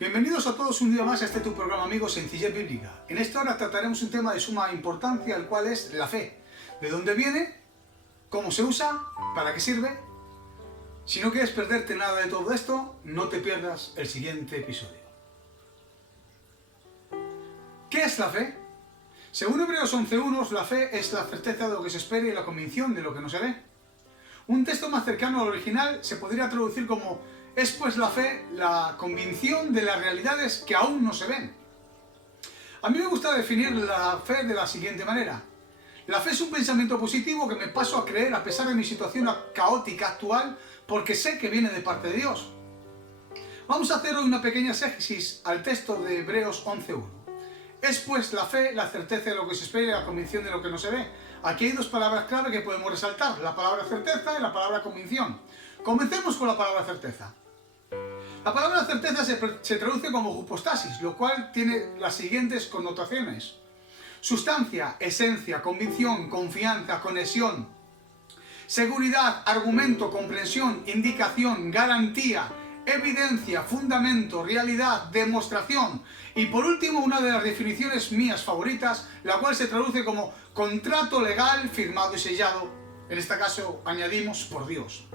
Bienvenidos a todos un día más a este tu programa, amigos, Sencillez Bíblica. En esta hora trataremos un tema de suma importancia, el cual es la fe. ¿De dónde viene? ¿Cómo se usa? ¿Para qué sirve? Si no quieres perderte nada de todo esto, no te pierdas el siguiente episodio. ¿Qué es la fe? Según Hebreos 11.1, la fe es la certeza de lo que se espera y la convicción de lo que no se ve. Un texto más cercano al original se podría traducir como: es pues la fe la convicción de las realidades que aún no se ven. A mí me gusta definir la fe de la siguiente manera. La fe es un pensamiento positivo que me paso a creer a pesar de mi situación caótica actual, porque sé que viene de parte de Dios. Vamos a hacer hoy una pequeña exégesis al texto de Hebreos 11.1. Es pues la fe la certeza de lo que se espera y la convicción de lo que no se ve. Aquí hay dos palabras clave que podemos resaltar: la palabra certeza y la palabra convicción. Comencemos con la palabra certeza. La palabra certeza se traduce como hypostasis, lo cual tiene las siguientes connotaciones: sustancia, esencia, convicción, confianza, conexión, seguridad, argumento, comprensión, indicación, garantía, evidencia, fundamento, realidad, demostración. Y por último, una de las definiciones mías favoritas, la cual se traduce como contrato legal firmado y sellado, en este caso añadimos por Dios.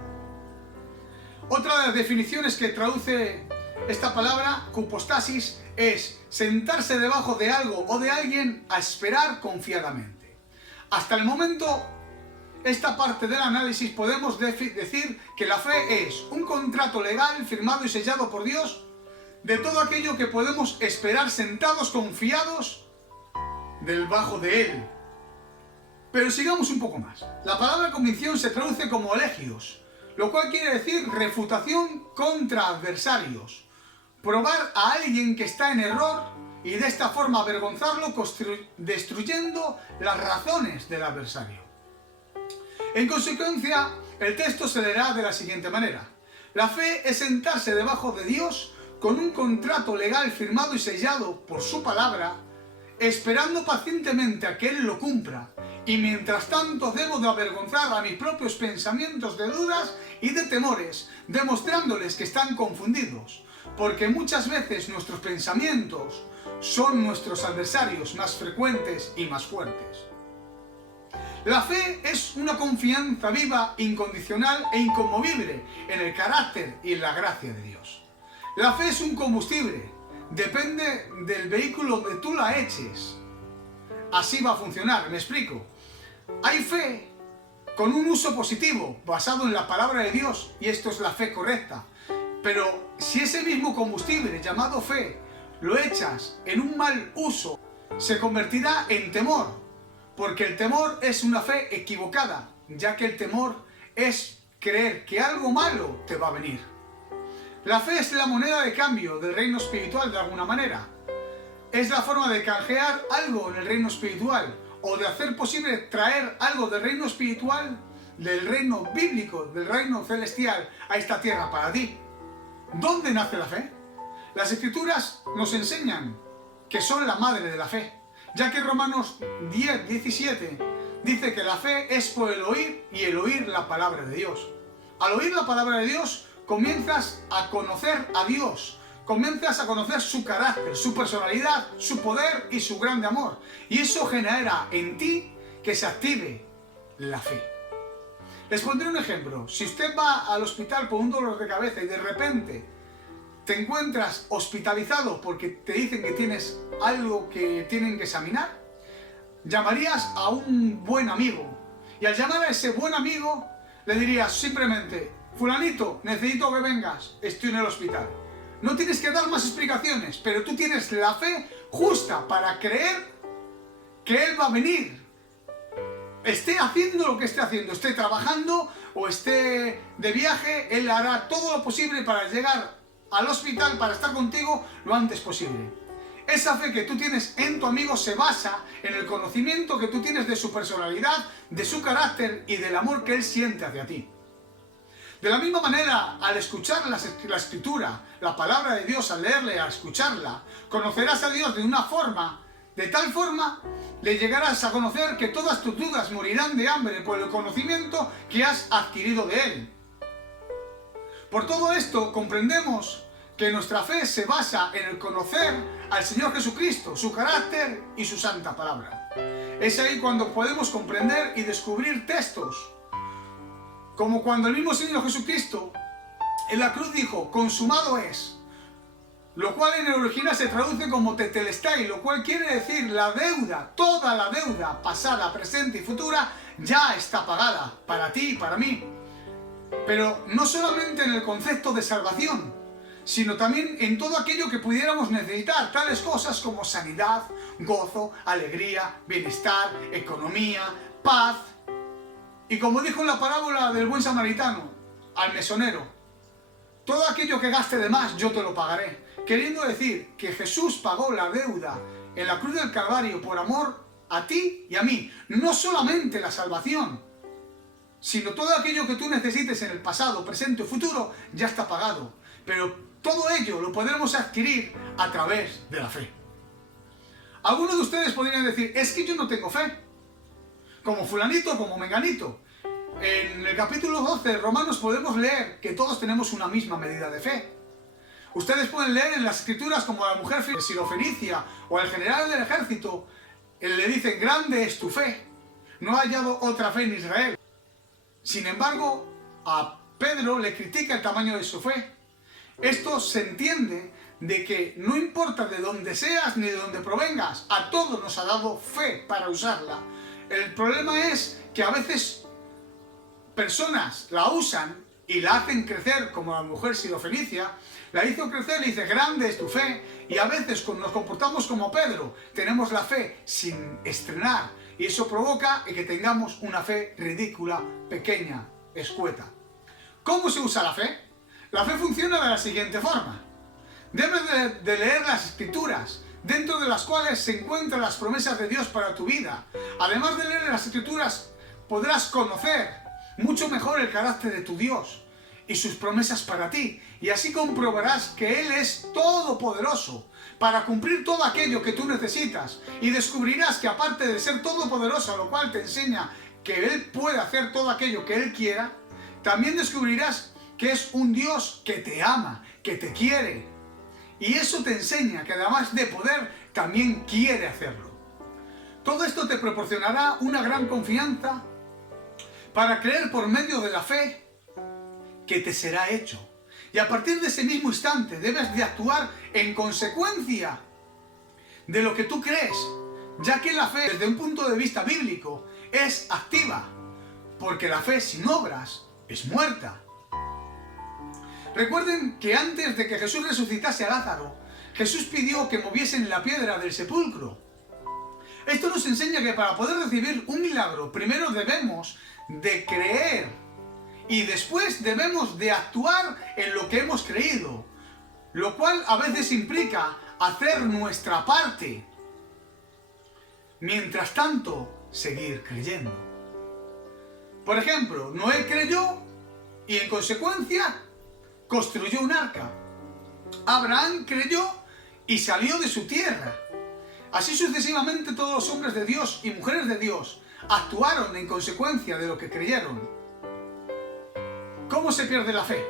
Otra de las definiciones que traduce esta palabra, hypostasis, es sentarse debajo de algo o de alguien a esperar confiadamente. Hasta el momento, esta parte del análisis podemos decir que la fe es un contrato legal firmado y sellado por Dios de todo aquello que podemos esperar sentados confiados debajo de Él. Pero sigamos un poco más. La palabra convicción se traduce como elegios, lo cual quiere decir refutación contra adversarios. Probar a alguien que está en error y de esta forma avergonzarlo, destruyendo las razones del adversario. En consecuencia, el texto se leerá de la siguiente manera: la fe es sentarse debajo de Dios con un contrato legal firmado y sellado por su palabra, esperando pacientemente a que Él lo cumpla, y mientras tanto debo de avergonzar a mis propios pensamientos de dudas y de temores, demostrándoles que están confundidos, porque muchas veces nuestros pensamientos son nuestros adversarios más frecuentes y más fuertes. La fe es una confianza viva, incondicional e inconmovible en el carácter y en la gracia de Dios. La fe es un combustible, depende del vehículo donde tú la eches. Así va a funcionar, me explico. Hay fe con un uso positivo, basado en la palabra de Dios, y esto es la fe correcta. Pero si ese mismo combustible llamado fe lo echas en un mal uso, se convertirá en temor, porque el temor es una fe equivocada, ya que el temor es creer que algo malo te va a venir. La fe es la moneda de cambio del reino espiritual de alguna manera. Es la forma de canjear algo en el reino espiritual, o de hacer posible traer algo del reino espiritual, del reino bíblico, del reino celestial, a esta tierra para ti. ¿Dónde nace la fe? Las Escrituras nos enseñan que son la madre de la fe, ya que Romanos 10:17 dice que la fe es por el oír y el oír la palabra de Dios. Al oír la palabra de Dios, comienzas a conocer a Dios, comienzas a conocer su carácter, su personalidad, su poder y su grande amor. Y eso genera en ti que se active la fe. Les pondré un ejemplo. Si usted va al hospital por un dolor de cabeza y de repente te encuentras hospitalizado porque te dicen que tienes algo que tienen que examinar, llamarías a un buen amigo. Y al llamar a ese buen amigo, le dirías simplemente: fulanito, necesito que vengas, estoy en el hospital. No tienes que dar más explicaciones, pero tú tienes la fe justa para creer que Él va a venir. Esté haciendo lo que esté haciendo, esté trabajando o esté de viaje, Él hará todo lo posible para llegar al hospital, para estar contigo lo antes posible. Esa fe que tú tienes en tu amigo se basa en el conocimiento que tú tienes de su personalidad, de su carácter y del amor que Él siente hacia ti. De la misma manera, al escuchar la Escritura, la palabra de Dios, al leerla, al escucharla, conocerás a Dios de tal forma, le llegarás a conocer que todas tus dudas morirán de hambre por el conocimiento que has adquirido de Él. Por todo esto, comprendemos que nuestra fe se basa en el conocer al Señor Jesucristo, su carácter y su santa palabra. Es ahí cuando podemos comprender y descubrir textos, como cuando el mismo Señor Jesucristo en la cruz dijo, consumado es, lo cual en el original se traduce como tetelestai, lo cual quiere decir la deuda, toda la deuda pasada, presente y futura ya está pagada para ti y para mí. Pero no solamente en el concepto de salvación, sino también en todo aquello que pudiéramos necesitar, tales cosas como sanidad, gozo, alegría, bienestar, economía, paz. Y como dijo en la parábola del buen samaritano al mesonero, todo aquello que gaste de más yo te lo pagaré. Queriendo decir que Jesús pagó la deuda en la cruz del Calvario por amor a ti y a mí. No solamente la salvación, sino todo aquello que tú necesites en el pasado, presente o futuro ya está pagado. Pero todo ello lo podremos adquirir a través de la fe. Algunos de ustedes podrían decir, es que yo no tengo fe, como fulanito, como menganito. En el capítulo 12 de Romanos podemos leer que todos tenemos una misma medida de fe. Ustedes pueden leer en las escrituras como a la mujer sirofenicia o al general del ejército, le dicen, grande es tu fe, no ha hallado otra fe en Israel. Sin embargo, a Pedro le critica el tamaño de su fe. Esto se entiende de que no importa de dónde seas ni de dónde provengas, a todos nos ha dado fe para usarla. El problema es que a veces personas la usan y la hacen crecer, como la mujer sirofenicia, la hizo crecer y dice, grande es tu fe, y a veces nos comportamos como Pedro, tenemos la fe sin estrenar, y eso provoca que tengamos una fe ridícula, pequeña, escueta. ¿Cómo se usa la fe? La fe funciona de la siguiente forma. Debes de leer las escrituras, dentro de las cuales se encuentran las promesas de Dios para tu vida. Además de leer las escrituras, podrás conocer mucho mejor el carácter de tu Dios y sus promesas para ti, y así comprobarás que Él es todopoderoso para cumplir todo aquello que tú necesitas, y descubrirás que aparte de ser todopoderoso, lo cual te enseña que Él puede hacer todo aquello que Él quiera, también descubrirás que es un Dios que te ama, que te quiere, y eso te enseña que además de poder, también quiere hacerlo. Todo esto te proporcionará una gran confianza para creer por medio de la fe que te será hecho. Y a partir de ese mismo instante debes de actuar en consecuencia de lo que tú crees, ya que la fe, desde un punto de vista bíblico, es activa, porque la fe sin obras es muerta. Recuerden que antes de que Jesús resucitase a Lázaro, Jesús pidió que moviesen la piedra del sepulcro. Esto nos enseña que para poder recibir un milagro, primero debemos de creer y después debemos de actuar en lo que hemos creído, lo cual a veces implica hacer nuestra parte. Mientras tanto, seguir creyendo. Por ejemplo, Noé creyó y en consecuencia construyó un arca. Abraham creyó y salió de su tierra. Así sucesivamente todos los hombres de Dios y mujeres de Dios actuaron en consecuencia de lo que creyeron. ¿Cómo se pierde la fe?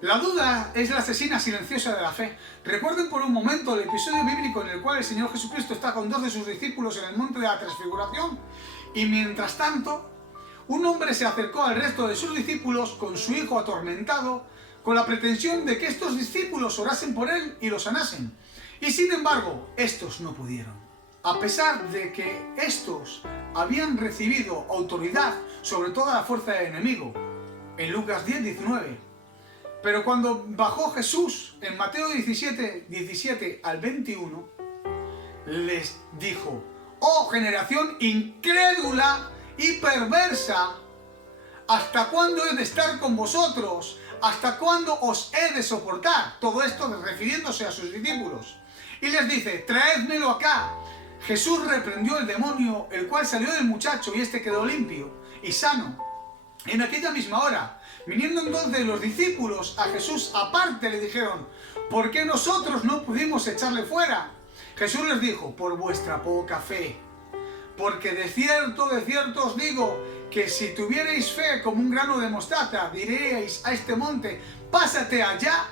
La duda es la asesina silenciosa de la fe. Recuerden por un momento el episodio bíblico en el cual el Señor Jesucristo está con 2 de sus discípulos en el monte de la Transfiguración, y mientras tanto, un hombre se acercó al resto de sus discípulos con su hijo atormentado, con la pretensión de que estos discípulos orasen por él y lo sanasen. Y sin embargo, estos no pudieron. A pesar de que estos habían recibido autoridad sobre toda la fuerza del enemigo, en Lucas 10:19. Pero cuando bajó Jesús, en Mateo 17 al 21, les dijo, oh generación incrédula y perversa, ¿hasta cuándo he de estar con vosotros? ¿Hasta cuándo os he de soportar? Todo esto refiriéndose a sus discípulos. Y les dice, traédmelo acá. Jesús reprendió el demonio, el cual salió del muchacho y este quedó limpio y sano. En aquella misma hora, viniendo entonces los discípulos a Jesús aparte, le dijeron, ¿por qué nosotros no pudimos echarle fuera? Jesús les dijo, por vuestra poca fe. Porque de cierto os digo, que si tuvierais fe como un grano de mostaza, diríais a este monte, pásate allá,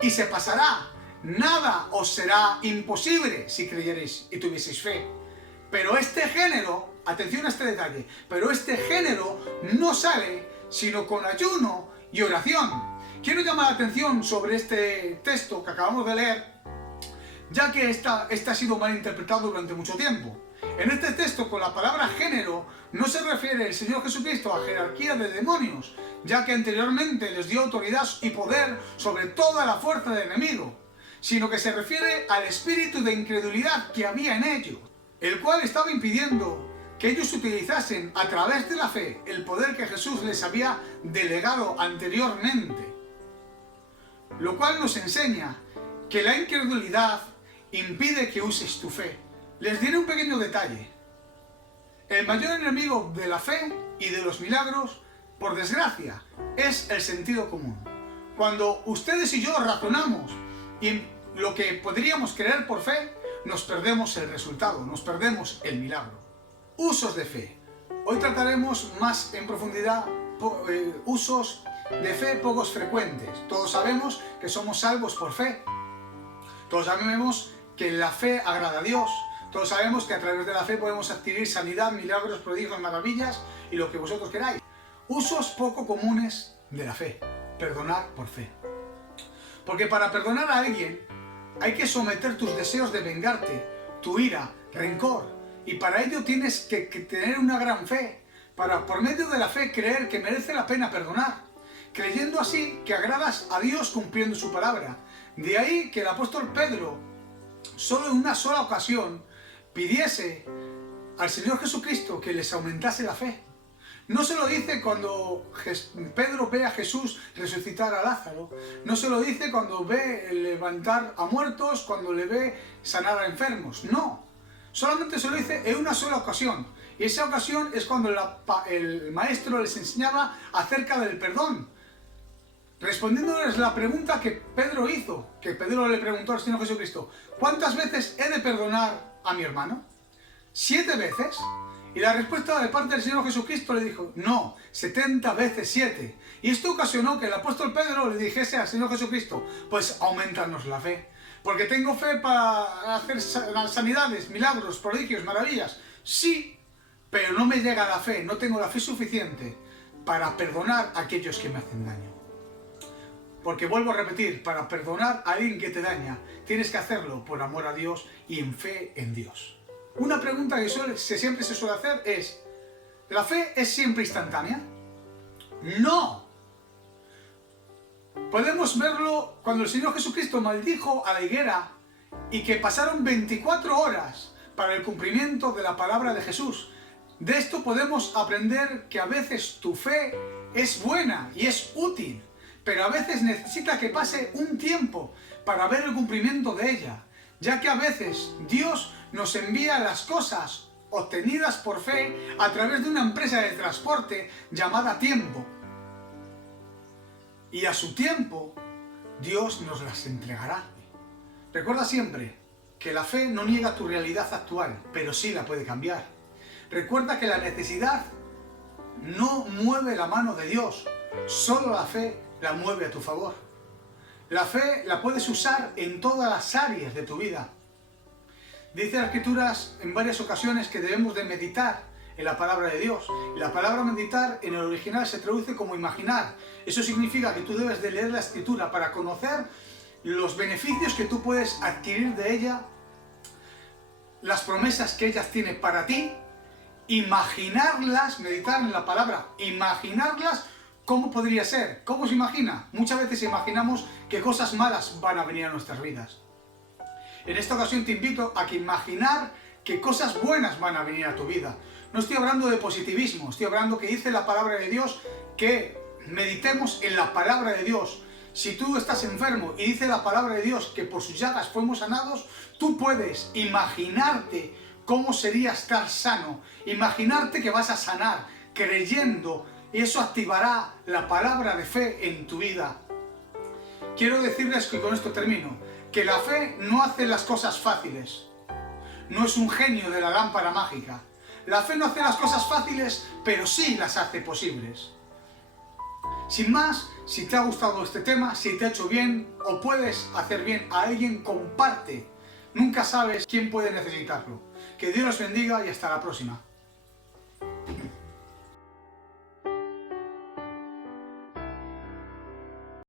y se pasará. Nada os será imposible si creyereis y tuvieseis fe. Pero este género, atención a este detalle, pero este género no sale sino con ayuno y oración. Quiero llamar la atención sobre este texto que acabamos de leer, ya que este ha sido mal interpretado durante mucho tiempo. En este texto, con la palabra género, no se refiere el Señor Jesucristo a jerarquía de demonios, ya que anteriormente les dio autoridad y poder sobre toda la fuerza del enemigo, sino que se refiere al espíritu de incredulidad que había en ellos, el cual estaba impidiendo que ellos utilizasen a través de la fe el poder que Jesús les había delegado anteriormente. Lo cual nos enseña que la incredulidad impide que uses tu fe. Les diré un pequeño detalle. El mayor enemigo de la fe y de los milagros, por desgracia, es el sentido común. Cuando ustedes y yo razonamos y lo que podríamos creer por fe, nos perdemos el resultado, nos perdemos el milagro. Usos de fe. Hoy trataremos más en profundidad usos de fe pocos frecuentes. Todos sabemos que somos salvos por fe. Todos sabemos que la fe agrada a Dios. Todos sabemos que a través de la fe podemos adquirir sanidad, milagros, prodigios, maravillas y lo que vosotros queráis. Usos poco comunes de la fe. Perdonar por fe. Porque para perdonar a alguien hay que someter tus deseos de vengarte, tu ira, rencor. Y para ello tienes que tener una gran fe. Para por medio de la fe creer que merece la pena perdonar. Creyendo así que agradas a Dios cumpliendo su palabra. De ahí que el apóstol Pedro, solo en una sola ocasión, pidiese al Señor Jesucristo que les aumentase la fe. No se lo dice cuando Pedro ve a Jesús resucitar a Lázaro. No se lo dice cuando ve levantar a muertos, cuando le ve sanar a enfermos. No. Solamente se lo dice en una sola ocasión. Y esa ocasión es cuando el maestro les enseñaba acerca del perdón. Respondiéndoles la pregunta que Pedro hizo, que Pedro le preguntó al Señor Jesucristo: ¿cuántas veces he de perdonar a mi hermano? ¿7 veces? Y la respuesta de parte del Señor Jesucristo le dijo: no, 70 veces 7. Y esto ocasionó que el apóstol Pedro le dijese al Señor Jesucristo: pues aumentanos la fe. Porque tengo fe para hacer sanidades, milagros, prodigios, maravillas. Sí, pero no me llega la fe, no tengo la fe suficiente para perdonar a aquellos que me hacen daño. Porque vuelvo a repetir, para perdonar a alguien que te daña, tienes que hacerlo por amor a Dios y en fe en Dios. Una pregunta que siempre se suele hacer es: ¿la fe es siempre instantánea? ¡No! Podemos verlo cuando el Señor Jesucristo maldijo a la higuera y que pasaron 24 horas para el cumplimiento de la palabra de Jesús. De esto podemos aprender que a veces tu fe es buena y es útil, pero a veces necesita que pase un tiempo para ver el cumplimiento de ella, ya que a veces Dios nos envía las cosas obtenidas por fe a través de una empresa de transporte llamada tiempo. Y a su tiempo, Dios nos las entregará. Recuerda siempre que la fe no niega tu realidad actual, pero sí la puede cambiar. Recuerda que la necesidad no mueve la mano de Dios, solo la fe la mueve a tu favor. La fe la puedes usar en todas las áreas de tu vida. Dice las Escrituras en varias ocasiones que debemos de meditar en la palabra de Dios. La palabra meditar en el original se traduce como imaginar. Eso significa que tú debes de leer la Escritura para conocer los beneficios que tú puedes adquirir de ella, las promesas que ella tiene para ti, imaginarlas, meditar en la palabra, imaginarlas. ¿Cómo podría ser? ¿Cómo se imagina? Muchas veces imaginamos que cosas malas van a venir a nuestras vidas. En esta ocasión te invito a que imaginar que cosas buenas van a venir a tu vida. No estoy hablando de positivismo, estoy hablando que dice la palabra de Dios que meditemos en la palabra de Dios. Si tú estás enfermo y dice la palabra de Dios que por sus llagas fuimos sanados, tú puedes imaginarte cómo sería estar sano, imaginarte que vas a sanar, creyendo, y eso activará la palabra de fe en tu vida. Quiero decirles que con esto termino, que la fe no hace las cosas fáciles, no es un genio de la lámpara mágica. La fe no hace las cosas fáciles, pero sí las hace posibles. Sin más, si te ha gustado este tema, si te ha hecho bien o puedes hacer bien a alguien, comparte. Nunca sabes quién puede necesitarlo. Que Dios los bendiga y hasta la próxima.